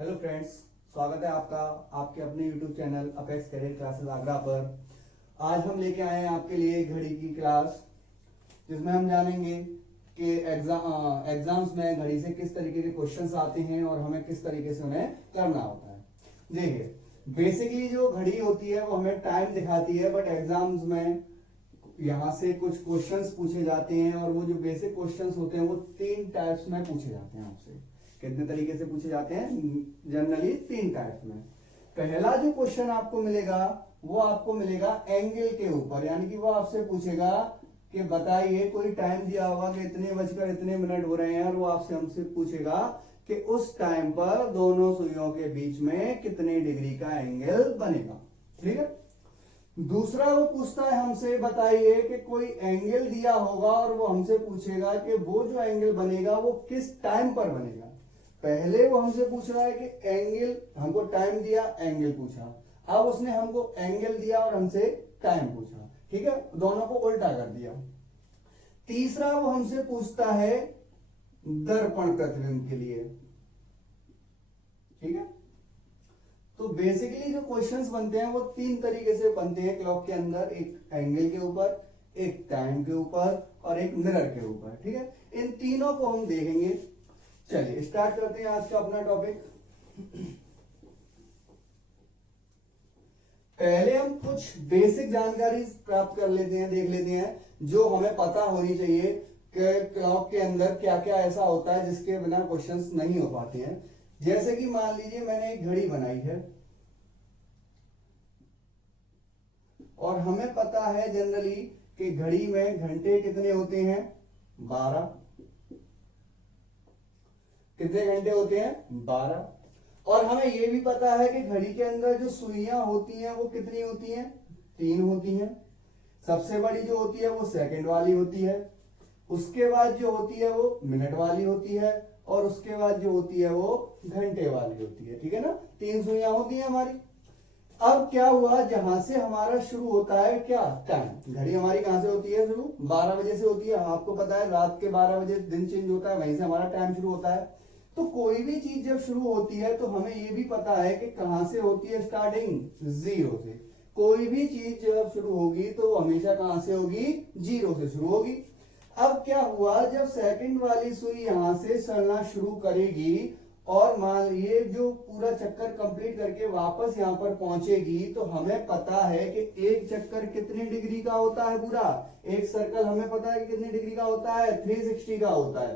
Hello friends, स्वागत है आपका आपके अपने YouTube channel apex career classes Agra पर। आज हम लेके आए हैं आपके लिए घड़ी की क्लास, जिसमें हम जानेंगे कि एग्जाम्स में घड़ी से किस तरीके के क्वेश्चंस आते हैं और हमें किस तरीके से उन्हें करना होता है। देखिए, बेसिकली जो घड़ी होती है वो हमें टाइम दिखाती है, बट एग्जाम्स में यहाँ से कुछ क्वेश्चंस पूछे जाते हैं और वो जो बेसिक क्वेश्चंस होते हैं वो 3 टाइप्स में पूछे जाते हैं आपसे। कितने तरीके से पूछे जाते हैं? जनरली 3 टाइप्स में। पहला जो क्वेश्चन आपको मिलेगा वो आपको मिलेगा एंगल के ऊपर, यानी कि वो आपसे पूछेगा कि बताइए, कोई टाइम दिया होगा कि इतने बजकर इतने मिनट हो रहे हैं और वो आपसे हमसे पूछेगा कि उस टाइम पर दोनों सुइयों के बीच में कितने डिग्री का एंगल बनेगा। ठीक है। दूसरा वो पूछता है हमसे, बताइए कि कोई एंगल दिया होगा और वो हमसे पूछेगा कि वो जो एंगल बनेगा वो किस टाइम पर बनेगा। पहले वो हमसे पूछ रहा है कि एंगल, हमको टाइम दिया, एंगल पूछा। अब उसने हमको एंगल दिया और हमसे टाइम पूछा। ठीक है, दोनों को उल्टा कर दिया। तीसरा वो हमसे पूछता है दर्पण प्रतिबिंब के लिए। ठीक है। तो बेसिकली जो क्वेश्चंस बनते हैं वो 3 तरीके से बनते हैं क्लॉक के अंदर, एक एंगल के ऊपर, एक टाइम के ऊपर और एक मिरर के ऊपर। ठीक है, इन तीनों को हम देखेंगे। चलिए स्टार्ट करते हैं आज का अपना टॉपिक। पहले हम कुछ बेसिक जानकारी प्राप्त कर लेते हैं, देख लेते हैं जो हमें पता होनी चाहिए कि क्लॉक के अंदर क्या क्या ऐसा होता है जिसके बिना क्वेश्चंस नहीं हो पाते हैं। जैसे कि मान लीजिए मैंने एक घड़ी बनाई है और हमें पता है जनरली कि घड़ी में घंटे कितने होते हैं? 12। कितने घंटे होते हैं? 12। और हमें यह भी पता है कि घड़ी के अंदर जो सुइयां होती हैं वो कितनी होती हैं? 3 होती हैं। सबसे बड़ी जो होती है वो सेकंड वाली होती है, उसके बाद जो होती है वो मिनट वाली होती है और उसके बाद जो होती है वो घंटे वाली होती है। ठीक है ना, 3 सुइयां होती हैं हमारी। अब क्या हुआ, जहां से हमारा शुरू होता है क्या? टाइम। घड़ी हमारी कहां से होती है शुरू? 12 बजे से होती है। आपको पता है रात के 12 बजे दिन चेंज होता है, वहीं से हमारा टाइम शुरू होता है। तो कोई भी चीज जब शुरू होती है तो हमें यह भी पता है कि कहां से होती है स्टार्टिंग? 0 से। कोई भी चीज जब शुरू होगी तो हमेशा कहां से होगी? 0 से शुरू होगी। अब क्या हुआ, जब सेकंड वाली सुई यहां से चलना शुरू करेगी और मान ये जो पूरा चक्कर कंप्लीट करके वापस यहां पर पहुंचेगी, तो हमें पता है कि एक चक्कर कितने डिग्री का होता है? पूरा एक सर्कल हमें पता है कि कितने डिग्री का होता है? 360 का होता है।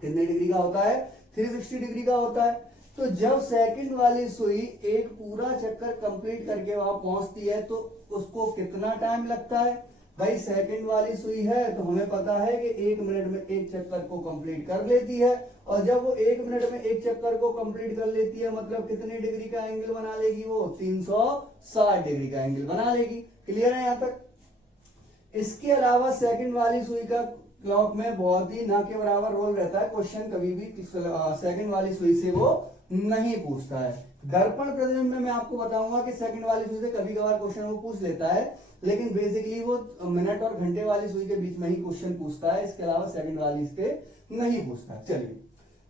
कितने डिग्री का होता है? 360 डिग्री का होता है। तो जब सेकंड वाली सुई एक पूरा चक्कर कंप्लीट करके वहां पहुंचती है तो उसको कितना टाइम लगता है? भाई सेकंड वाली सुई है तो हमें पता है कि 1 मिनट में एक चक्कर को कंप्लीट कर लेती है, और जब वो 1 मिनट में एक चक्कर को कंप्लीट कर लेती है मतलब कितने डिग्री का एंगल बना लेगी? वो 360 डिग्री का एंगल बना लेगी। क्लियर है यहां तक? इसके अलावा सेकंड वाली सुई का क्लॉक में बहुत ही ना के बराबर रोल रहता है। क्वेश्चन कभी भी सेकंड वाली सुई से वो नहीं पूछता है। दर्पण प्रतिबिंब में मैं आपको बताऊंगा कि सेकंड वाली सुई से कभी कभार क्वेश्चन वो पूछ लेता है, लेकिन बेसिकली वो मिनट और घंटे वाली सुई के बीच में ही क्वेश्चन पूछता है, इसके अलावा सेकंड वाली इसके नहीं पूछता। चलिए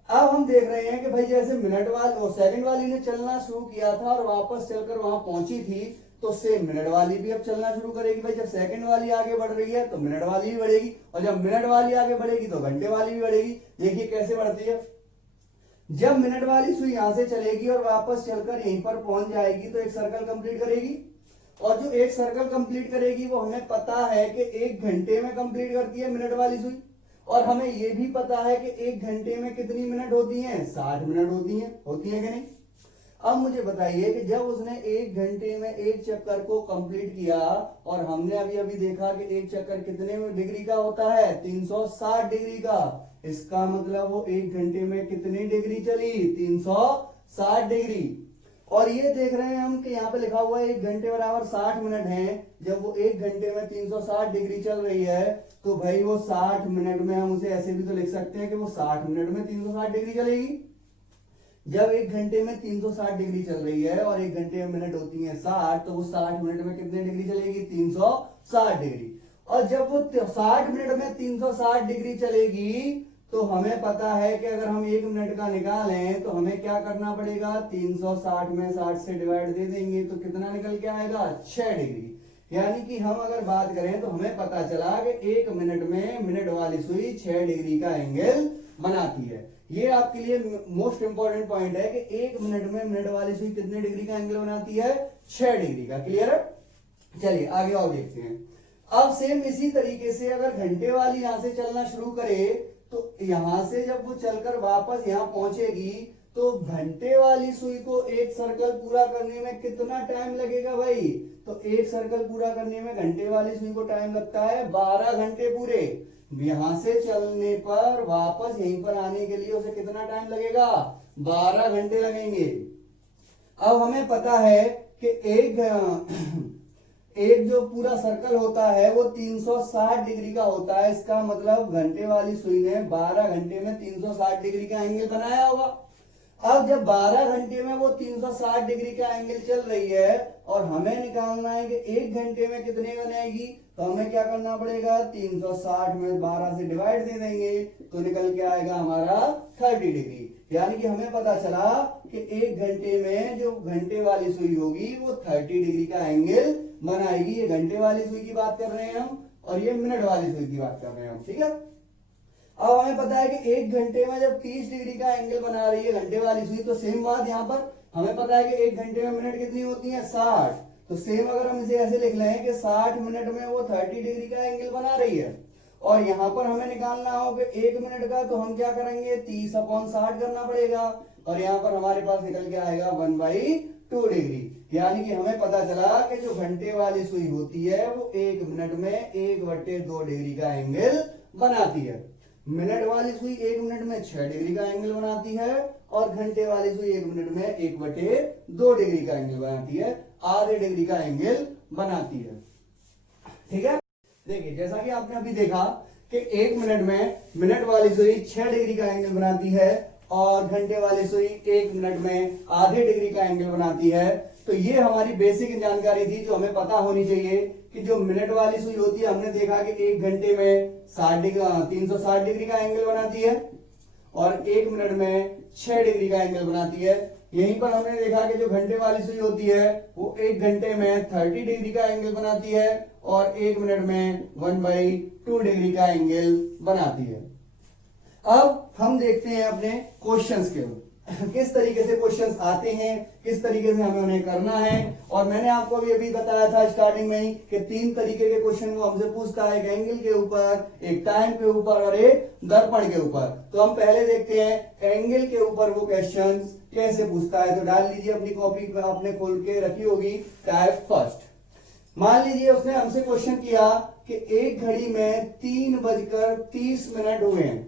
अब हम देख रहे हैं कि भाई जैसे मिनट वाली और सेकंड वाली ने चलना शुरू किया था और वापस चलकर वहां पहुंची थी, तो सेम मिनट वाली भी अब चलना शुरू करेगी। भाई जब सेकंड वाली आगे बढ़ रही है तो मिनट वाली भी बढ़ेगी, और जब मिनट वाली आगे बढ़ेगी तो घंटे वाली भी बढ़ेगी। देखिए कैसे बढ़ती है। जब मिनट वाली सुई यहां से चलेगी और वापस चलकर यहीं पर पहुंच जाएगी तो एक सर्कल कंप्लीट करेगी, और जो एक सर्कल कंप्लीट करेगी वो हमें पता है कि 1 घंटे में कंप्लीट करती है मिनट वाली सुई, और हमें यह भी पता है कि 1 घंटे में कितनी मिनट होती हैं? 60 मिनट होती हैं कि नहीं? अब मुझे बताइए कि जब उसने 1 घंटे में एक चक्कर को कंप्लीट किया, और हमने अभी अभी देखा कि एक चक्कर कितने डिग्री का होता है? 360 डिग्री का। इसका मतलब वो 1 घंटे में कितनी डिग्री चली? 360 डिग्री। और ये देख रहे हैं हम कि यहाँ पे लिखा हुआ है 1 घंटे बराबर 60 मिनट है। जब वो 1 घंटे में 360 डिग्री चल रही है तो भाई वो 60 मिनट में, हम उसे ऐसे भी तो लिख सकते हैं कि वो 60 मिनट में 360 डिग्री चलेगी। जब 1 घंटे में 360 डिग्री चल रही है और 1 घंटे में मिनट होती है 60, तो वो 60 मिनट में कितने डिग्री चलेगी? 360 डिग्री। और जब वो 60 मिनट में 360 डिग्री चलेगी तो हमें पता है कि अगर हम 1 मिनट का निकालें तो हमें क्या करना पड़ेगा, 360 में 60 से डिवाइड दे देंगे तो कितना निकल के आएगा, 6 डिग्री। यानी कि हम अगर बात करें तो हमें पता चला कि 1 मिनट में मिनट वाली सुई 6 डिग्री का एंगल बनाती है। ये आपके लिए मोस्ट इंपॉर्टेंट पॉइंट है कि 1 मिनट में मिनट वाली सुई कितने डिग्री का एंगल बनाती है, 6 डिग्री का। क्लियर है? चलिए आगे और देखते हैं। अब सेम इसी तरीके से अगर घंटे वाली यहां से चलना शुरू करे तो यहां से जब वो चलकर वापस यहां पहुंचेगी तो घंटे वाली सुई को एक सर्कल पूरा करने में कितना टाइम लगेगा भाई, तो एक सर्कल पूरा करने में घंटे वाली सुई को टाइम लगता है 12 घंटे पूरे। यहां से चलने पर वापस यहीं पर आने के लिए उसे कितना टाइम लगेगा, 12 घंटे लगेंगे। अब हमें पता है कि एक जो पूरा सर्कल होता है वो 360 डिग्री का होता है। इसका मतलब घंटे वाली सुई ने 12 घंटे में 360 डिग्री का एंगल बनाया होगा। अब जब 12 घंटे में वो 360 डिग्री का एंगल चल रही है और हमें निकालना है कि 1 घंटे में कितने बनेगी, तो हमें क्या करना पड़ेगा, 360 में 12 से डिवाइड दे देंगे तो निकल के आएगा हमारा 30 डिग्री। यानी कि हमें पता चला कि 1 घंटे में जो घंटे वाली सुई होगी वो 30 डिग्री का एंगल बनाएगी। ये घंटे वाली सुई की बात कर रहे हैं हम और ये मिनट वाली सुई की बात कर रहे हैं हम। ठीक है, अब हमें पता है कि 1 घंटे में जब 30 डिग्री का एंगल बना रही है घंटे वाली सुई, तो सेम बात यहां पर हमें पता है कि 1 घंटे में मिनट कितनी होती है, 60। तो सेम अगर हम इसे ऐसे लिख लें कि 60 मिनट में वो 30 डिग्री का एंगल बना रही है और यहां पर हमें निकालना हो कि 1 मिनट का, तो हम क्या करेंगे, 30/60 करना पड़ेगा और यहां पर हमारे पास निकल के आएगा 1/2 डिग्री। यानी कि हमें पता चला कि जो घंटे वाली सुई होती है वो 1 मिनट में 1/2 डिग्री का एंगल बनाती है। मिनट वाली सुई 1 मिनट में 6 डिग्री का एंगल बनाती है और घंटे वाली सुई 1 मिनट में 1/2 डिग्री का एंगल बनाती है, आधे डिग्री का एंगल बनाती है। ठीक है, देखिए जैसा कि आपने अभी देखा कि 1 मिनट में मिनट वाली सुई 6 डिग्री का एंगल बनाती है और घंटे वाली सुई 1 मिनट में आधे डिग्री का एंगल बनाती है। तो ये हमारी बेसिक जानकारी थी जो हमें पता होनी चाहिए कि जो मिनट वाली सुई होती है, हमने देखा कि 1 घंटे में 360 डिग्री का एंगल बनाती है और 1 मिनट में 6 डिग्री का एंगल बनाती है। यहीं पर हमने देखा कि जो घंटे वाली सुई होती है वो 1 घंटे में 30 डिग्री का एंगल बनाती है और 1 मिनट में 1/2 डिग्री का एंगल बनाती है। अब हम देखते हैं अपने क्वेश्चंस के किस तरीके से क्वेश्चंस आते हैं, किस तरीके से हमें उन्हें करना है। और मैंने आपको अभी बताया था स्टार्टिंग में ही कि 3 तरीके के क्वेश्चन वो हमसे पूछता है, एक एंगल के ऊपर, एक टाइम के ऊपर और एक दर्पण के ऊपर। तो हम पहले देखते हैं एंगल के ऊपर वो क्वेश्चन कैसे पूछता है। तो डाल लीजिए अपनी कॉपी पर, आपने खोल के रखी होगी टाइप फर्स्ट। मान लीजिए उसने हमसे क्वेश्चन किया कि एक घड़ी में 3:30 हुए हैं।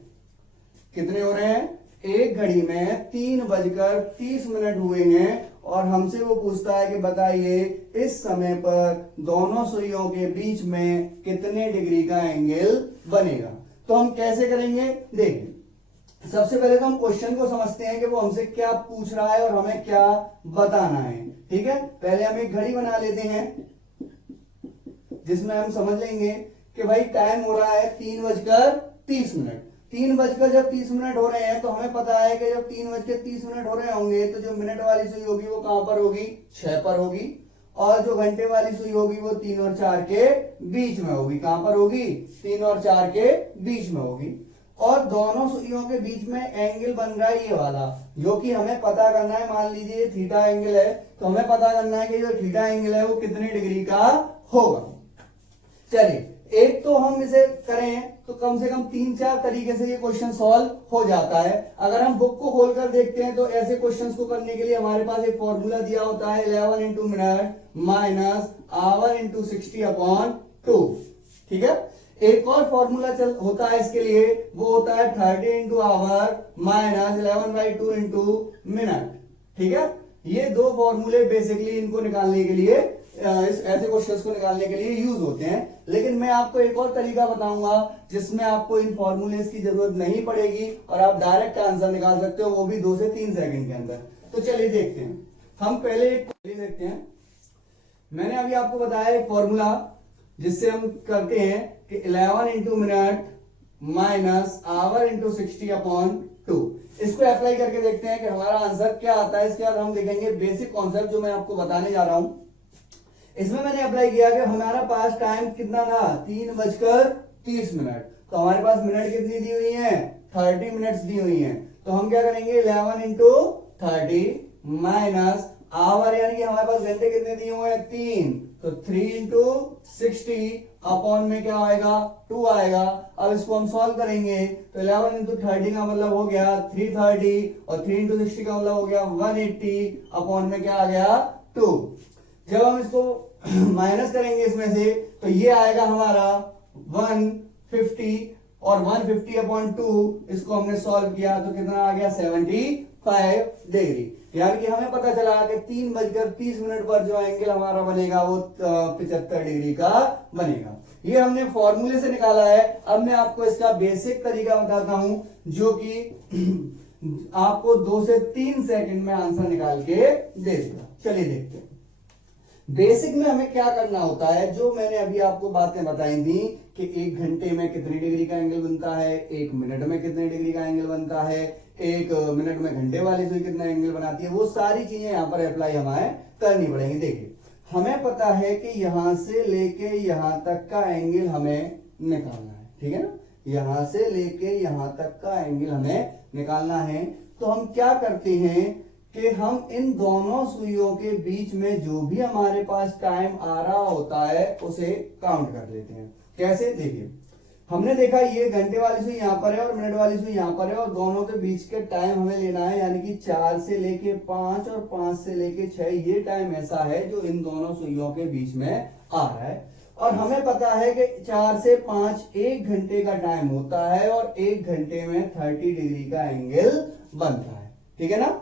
कितने हो रहे हैं, एक घड़ी में 3:30 हुए हैं और हमसे वो पूछता है कि बताइए इस समय पर दोनों सुइयों के बीच में कितने डिग्री का एंगल बनेगा। तो हम कैसे करेंगे, देखिए सबसे पहले तो हम क्वेश्चन को समझते हैं कि वो हमसे क्या पूछ रहा है और हमें क्या बताना है। ठीक है, पहले हम एक घड़ी बना लेते हैं जिसमें हम समझ लेंगे कि भाई टाइम हो रहा है 3:30। 3:30 हो रहे हैं तो हमें पता है कि जब 3:30 हो रहे होंगे तो जो मिनट वाली सुई होगी वो कहां पर होगी, 6 पर होगी और जो घंटे वाली सुई होगी वो 3 और 4 के बीच में होगी। कहां पर होगी, 3 और 4 के बीच में होगी। और दोनों सुइयों के बीच में एंगल बन रहा है ये वाला, जो कि हमें पता करना है। मान लीजिए थीटा एंगल है तो हमें पता करना है कि जो थीटा एंगल है वो कितने डिग्री का होगा। चलिए एक तो हम इसे करें तो कम से कम 3-4 तरीके से ये क्वेश्चन सॉल्व हो जाता है। अगर हम बुक को खोलकर देखते हैं तो ऐसे क्वेश्चंस को करने के लिए हमारे पास एक फॉर्मूला दिया होता है 11 × मिनट माइनस आवर × 60/2। ठीक है, एक और फॉर्मूला होता है इसके लिए, वो होता है 30 × आवर माइनस 11/2 × मिनट। ठीक है, ये दो फॉर्मूले बेसिकली इनको निकालने के लिए, ऐसे क्वेश्चंस को निकालने के लिए यूज होते हैं। लेकिन मैं आपको एक और तरीका बताऊंगा जिसमें आपको इन फॉर्मूलेस की जरूरत नहीं पड़ेगी और आप डायरेक्ट आंसर निकाल सकते हो, वो भी 2 से 3 सेकंड के अंदर। तो चलिए देखते हैं, हम पहले एक देखते हैं। मैंने अभी आपको बताया एक फॉर्मूला जिससे हम करते हैं कि 11 × मिनट माइनस आवर इंटू 60/2। इसको अप्लाई करके देखते हैं कि हमारा आंसर क्या आता है। इसके बाद हम देखेंगे बेसिक कॉन्सेप्ट जो मैं आपको बताने जा रहा हूं। इसमें मैंने अप्लाई किया कि हमारा पास टाइम कितना था, 3:30। तो हमारे पास मिनट कितनी दी हुई है, 30 मिनट्स दी हुई है। तो हम क्या करेंगे, 11 इंटू 30 माइनस आवर, यानी कि हमारे पास घंटे कितने दिए हुए हैं, 3। तो 3 इंटू 60 अपॉन में क्या आएगा, 2 आएगा। अब इसको हम सॉल्व करेंगे तो 11 इंटू 30 का मतलब हो गया 330 और 3 इंटू 60 का मतलब हो गया 180 अपॉन में क्या आ गया, 2। जब हम इसको माइनस करेंगे इसमें से तो ये आएगा हमारा 150 और 150/2 इसको हमने सॉल्व किया तो कितना आ गया, 75 डिग्री। यानी कि हमें पता चला कि 3:30 पर जो एंगल हमारा बनेगा वो 75 डिग्री का बनेगा। ये हमने फॉर्मूले से निकाला है। अब मैं आपको इसका बेसिक तरीका बताता हूं जो कि आपको 2 से 3 सेकंड में आंसर निकाल के दे देगा। चलिए देखते हैं बेसिक में हमें क्या करना होता है। जो मैंने अभी आपको बातें बताई थी कि 1 घंटे में कितनी डिग्री का एंगल बनता है, 1 मिनट में कितने डिग्री का एंगल बनता है, 1 मिनट में घंटे वाली सुई कितना एंगल बनाती है, वो सारी चीजें यहाँ पर अप्लाई हमें करनी पड़ेंगी। देखिए हमें पता है कि यहां से लेके यहां तक का एंगल हमें निकालना है, ठीक है ना। यहां से लेके यहां तक का एंगल हमें निकालना है। तो हम क्या करते हैं कि हम इन दोनों सुइयों के बीच में जो भी हमारे पास टाइम आ रहा होता है उसे काउंट कर लेते हैं। कैसे, देखिए हमने देखा ये घंटे वाली सुई यहां पर है और मिनट वाली सुई यहां पर है और दोनों के बीच के टाइम हमें लेना है, यानी कि 4 से लेके 5 और 5 से लेके 6 ये टाइम ऐसा है जो इन दोनों सुइयों के बीच में आ रहा है। और हमें पता है कि 4 से 5 1 घंटे का टाइम होता है और 1 घंटे में 30 डिग्री का एंगल बनता है, ठीक है ना।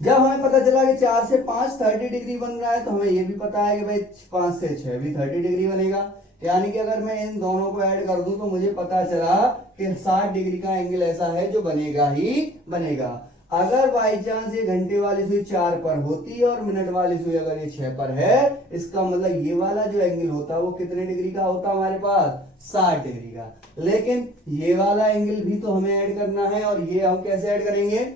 जब हमें पता चला कि 4 से 5 30 डिग्री बन रहा है तो हमें यह भी पता है कि भाई 5 से 6 भी 30 डिग्री बनेगा। यानी कि अगर मैं इन दोनों को ऐड कर दूं तो मुझे पता चला कि 60 डिग्री का एंगल ऐसा है जो बनेगा ही बनेगा। अगर बाई चांस ये घंटे वाली सुई 4 पर होती है और मिनट वाली सुई अगर ये 6 पर है, इसका मतलब ये वाला जो एंगल होता है वो कितने डिग्री का होता है हमारे पास, 60 डिग्री का। लेकिन ये वाला एंगल भी तो हमें ऐड करना है और ये हम कैसे ऐड करेंगे।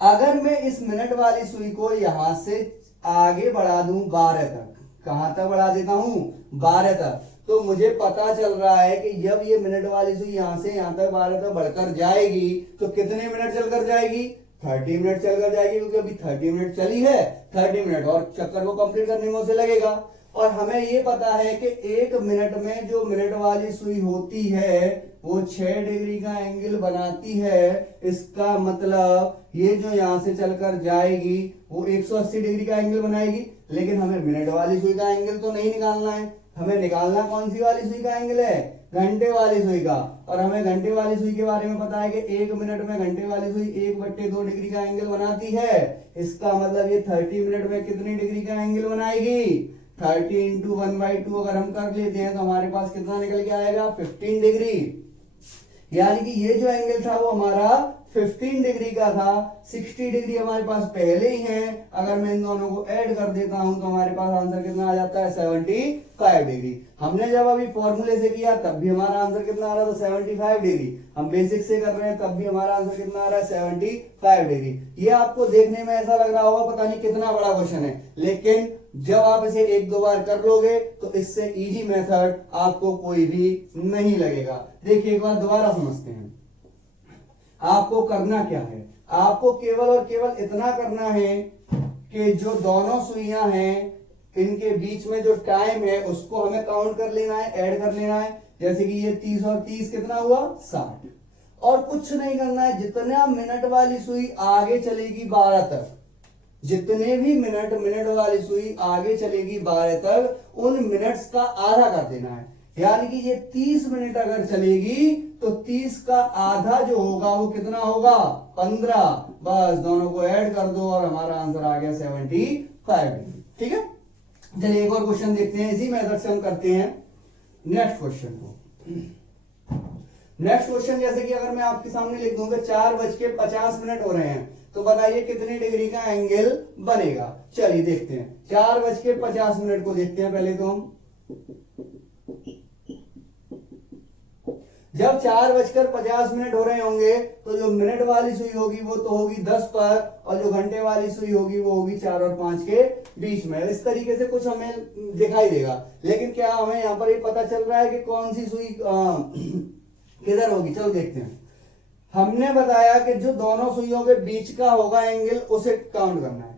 अगर मैं इस मिनट वाली सुई को यहां से आगे बढ़ा दूं 12 तक, कहां तक बढ़ा देता हूं, 12 तक, तो मुझे पता चल रहा है कि जब ये मिनट वाली सुई यहां से यहां तक 12 तक बढ़कर जाएगी तो कितने मिनट चलकर जाएगी, 30 मिनट चलकर जाएगी, क्योंकि अभी 30 मिनट चली है, 30 मिनट और चक्कर को कंप्लीट करने में उसे लगेगा। और हमें ये पता है कि 1 मिनट में जो मिनट वाली सुई होती है वो 6 डिग्री का एंगल बनाती है। इसका मतलब ये जो यहां से चलकर जाएगी वो 180 डिग्री का एंगल बनाएगी। लेकिन हमें मिनट वाली सुई का एंगल तो नहीं निकालना है, हमें निकालना कौन सी वाली सुई का एंगल है, घंटे वाली सुई का। और हमें घंटे वाली सुई के बारे में पता है कि 1 मिनट में घंटे वाली सुई 1/2 डिग्री का एंगल बनाती है। इसका मतलब ये 30 मिनट में कितनी डिग्री का एंगल बनाएगी, 30 इंटू 1/2 अगर हम कर लेते हैं तो हमारे पास कितना निकल के आएगा, 15 डिग्री। यानी कि ये जो एंगल था वो हमारा 15 डिग्री का था। 60 डिग्री हमारे पास पहले ही है, अगर मैं इन दोनों को ऐड कर देता हूं तो हमारे पास आंसर कितना आ जाता है, 75 डिग्री। हमने जब अभी फॉर्मूले से किया तब भी हमारा आंसर कितना आ रहा था, 75 डिग्री। हम बेसिक से कर रहे हैं तब भी हमारा आंसर कितना आ रहा है, 75 डिग्री। ये आपको देखने में ऐसा लग रहा होगा पता नहीं कितना बड़ा क्वेश्चन है, लेकिन जब आप इसे 1-2 बार कर लोगे तो इससे इजी मेथड आपको कोई भी नहीं लगेगा। देखिए एक बार दोबारा समझते हैं। आपको करना क्या है, आपको केवल और केवल इतना करना है कि जो दोनों सुइयां हैं इनके बीच में जो टाइम है उसको हमें काउंट कर लेना है, ऐड कर लेना है। जैसे कि ये 30 और 30 कितना हुआ, 60। और कुछ नहीं करना है, जितना मिनट वाली सुई आगे चलेगी 12 तक, जितने भी मिनट वाली सुई आगे चलेगी 12 तक, उन मिनट्स का आधा कर देना है। यानी कि ये 30 मिनट अगर चलेगी तो 30 का आधा जो होगा वो कितना होगा, 15। बस दोनों को ऐड कर दो और हमारा आंसर आ गया 75 डिग्री। ठीक है, चलिए एक और क्वेश्चन देखते हैं, इसी मेथड से हम करते हैं नेक्स्ट क्वेश्चन को। नेक्स्ट क्वेश्चन जैसे कि अगर मैं आपके सामने लिख दूं तो 4:50 हो रहे हैं, तो बताइए कितने डिग्री का एंगल बनेगा। चलिए देखते हैं 4:50 को देखते हैं। पहले तो हम जब 4:50 हो रहे होंगे तो जो मिनट वाली सुई होगी वो तो होगी 10 पर, और जो घंटे वाली सुई होगी वो होगी 4 और 5 के बीच में। इस तरीके से कुछ हमें दिखाई देगा, लेकिन क्या हमें यहाँ पर ये पता चल रहा है कि कौन सी सुई किधर होगी? चलो देखते हैं। हमने बताया कि जो दोनों सुइयों के बीच का होगा एंगल उसे काउंट करना है।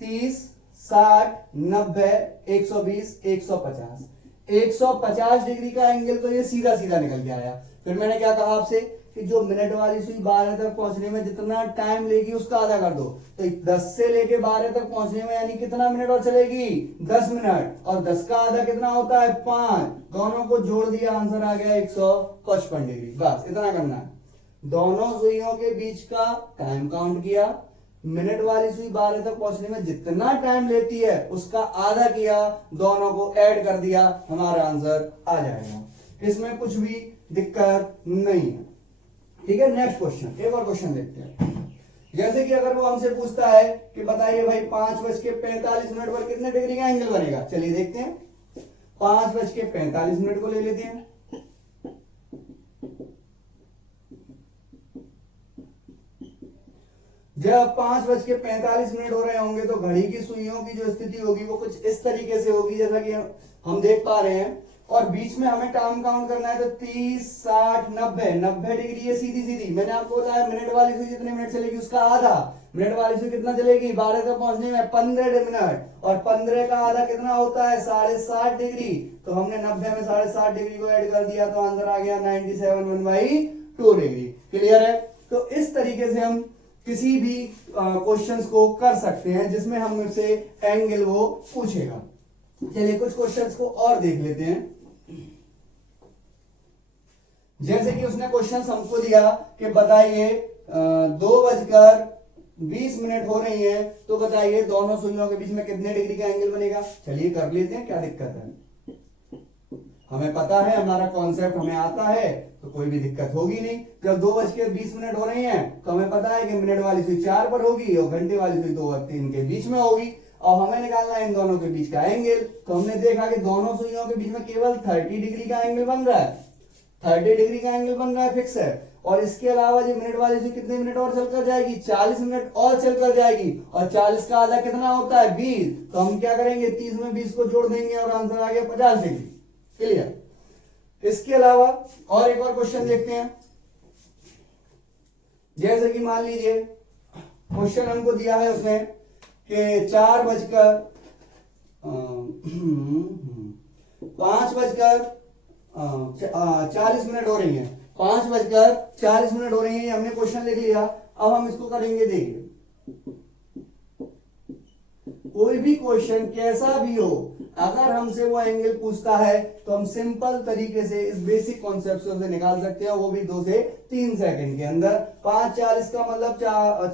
30, 60, 90, 120, 150। 150 डिग्री का एंगल तो ये सीधा सीधा निकल के आया। फिर मैंने क्या कहा आपसे कि जो मिनट वाली सुई 12 तक पहुंचने में जितना टाइम लेगी उसका आधा कर दो, तो 10 से लेके 12 तक पहुंचने में यानी कितना मिनट और चलेगी? 10 मिनट, और 10 का आधा कितना होता है? 5। दोनों को जोड़ दिया, आंसर आ गया 155 डिग्री। बस इतना करना है। दोनों सुइयों के बीच का टाइम काउंट किया, मिनट वाली सुई 12 तक पहुंचने में जितना टाइम लेती है उसका आधा किया, दोनों को ऐड कर दिया, हमारा आंसर आ जाएगा। इसमें कुछ भी दिक्कत नहीं है। ठीक है, नेक्स्ट क्वेश्चन, एक और क्वेश्चन देखते हैं। जैसे कि अगर वो हमसे पूछता है कि बताइए भाई 5:45 पर कितने डिग्री का एंगल बनेगा? चलिए देखते हैं। 5:45 को ले लेते हैं। जब 5:45 हो रहे होंगे तो घड़ी की सुइयों की जो स्थिति होगी वो कुछ इस तरीके से होगी जैसा कि हम देख पा रहे हैं, और बीच में हमें टाइम काउंट करना है, तो 30, 60, 90 डिग्री ये सीधी सीधी। मैंने आपको बताया मिनट वाली सुई जितने मिनट चलेगी उसका आधा। मिनट वाली सुई कितना चलेगी? 12 तक पहुंचने में 15 मिनट, और 15 का आधा कितना होता है? 60.5 डिग्री। तो हमने 90 में 60.5 डिग्री को ऐड कर दिया, तो आंसर आ गया 97/2 डिग्री। क्लियर है? तो इस तरीके से हम किसी भी क्वेश्चंस को कर सकते हैं जिसमें हमसे एंगल वो पूछेगा। चलिए कुछ क्वेश्चंस को और देख लेते हैं। जैसे कि उसने क्वेश्चन हमको दिया कि बताइए 2:20 हो रही है, तो बताइए दोनों सुइयों के बीच में कितने डिग्री का एंगल बनेगा? चलिए कर लेते हैं, क्या दिक्कत है? हमें पता है, हमारा कॉन्सेप्ट हमें आता है, तो कोई भी दिक्कत होगी नहीं। जब 2:20 हो रही हैं तो हमें पता है कि मिनट वाली सुई 4 पर होगी और घंटे वाली सुई 2 और 3 के बीच में होगी, और हमें निकालना है इन दोनों के बीच का एंगल। तो हमने देखा कि दोनों सुइयों के बीच में केवल 30 डिग्री का एंगल बन रहा है। 30 डिग्री का एंगल बन रहा है, फिक्स है। और इसके अलावा जो मिनट वाली सुई कितने मिनट और चलकर जाएगी? 40 मिनट और चलकर जाएगी, और 40 का आधा कितना होता है? 20। तो हम क्या करेंगे? 30 में 20 को जोड़ देंगे और आंसर आ गया 50 डिग्री। क्लियर? इसके अलावा और एक और क्वेश्चन देखते हैं। जैसे कि मान लीजिए क्वेश्चन हमको दिया है उसने कि 5:40 हो रही है। 5:40 हो रही है, हमने क्वेश्चन लिख लिया। अब हम इसको करेंगे, देखिए कोई भी क्वेश्चन कैसा भी हो, अगर हमसे वो एंगल पूछता है तो हम सिंपल तरीके से इस बेसिक कॉन्सेप्ट से निकाल सकते हैं, वो भी 2 से 3 सेकंड के अंदर। 5:40 का मतलब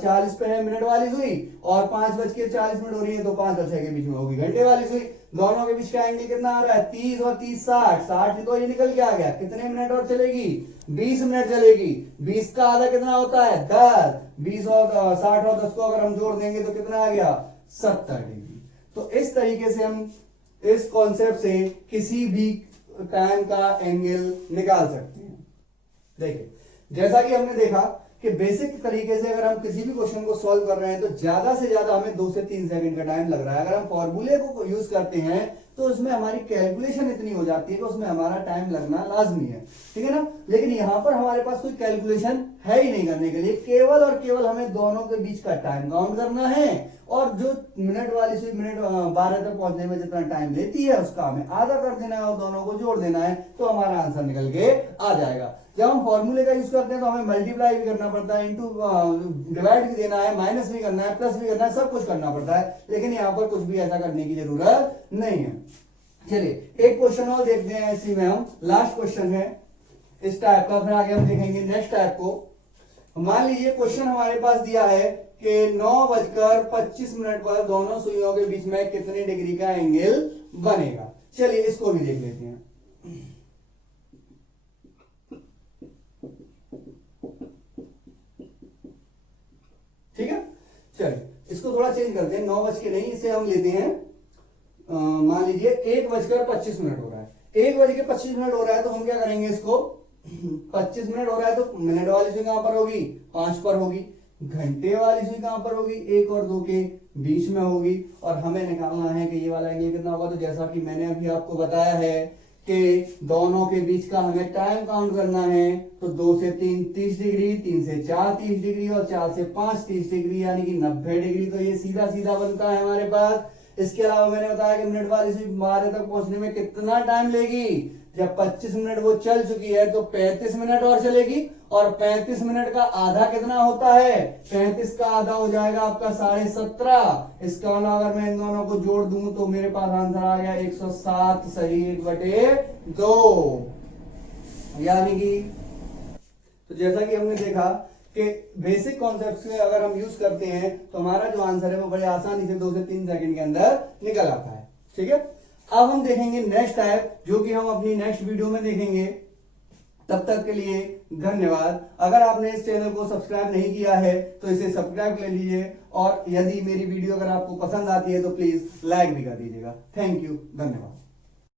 40 पे है मिनट वाली सुई, और 5:40 हो रही है, तो 5 और 6 के बीच में होगी घंटे वाली सुई। दोनों के बीच का एंगल कितना आ रहा है? 30 और 30 60। 60 तो ये निकल के आ गया। कितने मिनट और चलेगी? 20 मिनट चलेगी। 20 का आधा कितना होता है? 10। 20 और 60 और 10 को अगर हम जोड़ देंगे तो कितना आ गया? 70 डिग्री। तो इस तरीके से हम इस कॉन्सेप्ट से किसी भी टाइम का एंगल निकाल सकते हैं। देखिए जैसा कि हमने देखा कि बेसिक तरीके से अगर हम किसी भी क्वेश्चन को सॉल्व कर रहे हैं तो ज्यादा से ज्यादा हमें 2 से 3 सेकंड का टाइम लग रहा है। अगर हम फॉर्मूले को यूज करते हैं तो उसमें हमारी कैलकुलेशन इतनी हो जाती है कि उसमें हमारा टाइम लगना लाजमी है, ठीक है ना। लेकिन यहां पर हमारे पास कोई कैलकुलेशन है ही नहीं करने के लिए, केवल और केवल हमें दोनों के बीच का टाइम काउंट करना है, और जो मिनट वाली सुई मिनट 12 तक पहुंचने में जितना टाइम लेती है उसका हमें आधा कर देना है और दोनों को जोड़ देना है, तो हमारा आंसर निकल के आ जाएगा। जब हम फॉर्मूले का यूज करते हैं तो हमें मल्टीप्लाई भी करना पड़ता है, इंटू डिवाइड भी देना है, माइनस भी करना है, प्लस भी करना है, सब कुछ करना पड़ता है। लेकिन यहाँ पर कुछ भी ऐसा करने की जरूरत नहीं है। चलिए एक क्वेश्चन और देखते हैं, इसी में हम लास्ट क्वेश्चन है इस टाइप का, फिर आगे हम देखेंगे नेक्स्ट टाइप को। मान लीजिए क्वेश्चन हमारे पास दिया है कि 9:25 पर दोनों सुइयों के बीच में कितने डिग्री का एंगल बनेगा। चलिए इसको भी देख लेते हैं। ठीक है, चलिए इसको थोड़ा चेंज करते हैं। 9 बज के नहीं, इसे हम लेते हैं, मान लीजिए 1:25 हो रहा है। 1:25 हो रहा है तो हम क्या करेंगे, इसको 25 मिनट हो रहा है तो मिनट वाली सुई कहां पर होगी, 5 पर होगी। घंटे वाली सुई कहां पर होगी, 1 और 2 के बीच में होगी। और हमें निकालना है कि ये वाला एंगल कितना होगा। तो जैसा कि मैंने अभी आपको बताया है कि दोनों के बीच का हमें टाइम काउंट करना है। तो 2 से 3 30 डिग्री, 3 से 4 30 डिग्री और 4 से 5 30 डिग्री, यानी कि 90 डिग्री। तो ये सीधा सीधा बनता है हमारे पास। इसके अलावा मैंने बताया कि मिनट वाली सुई 12 तक पहुंचने में कितना टाइम लेगी। जब 25 मिनट वो चल चुकी है तो 35 मिनट और चलेगी। और 35 मिनट का आधा कितना होता है, 35 का आधा हो जाएगा आपका 17.5। इसका मतलब अगर मैं इन दोनों को जोड़ दूं तो मेरे पास आंसर आ गया 107 सही 1/2। यानी कि तो जैसा कि हमने देखा कि बेसिक कॉन्सेप्ट्स में अगर हम यूज करते हैं तो हमारा जो आंसर है वो बड़े आसानी से 2 से 3 सेकंड के अंदर निकल आता है। ठीक है, अब हम देखेंगे नेक्स्ट टाइप, जो कि हम अपनी नेक्स्ट वीडियो में देखेंगे। तब तक के लिए धन्यवाद। अगर आपने इस चैनल को सब्सक्राइब नहीं किया है तो इसे सब्सक्राइब कर लीजिए, और यदि मेरी वीडियो अगर आपको पसंद आती है तो प्लीज लाइक भी कर दीजिएगा। थैंक यू, धन्यवाद।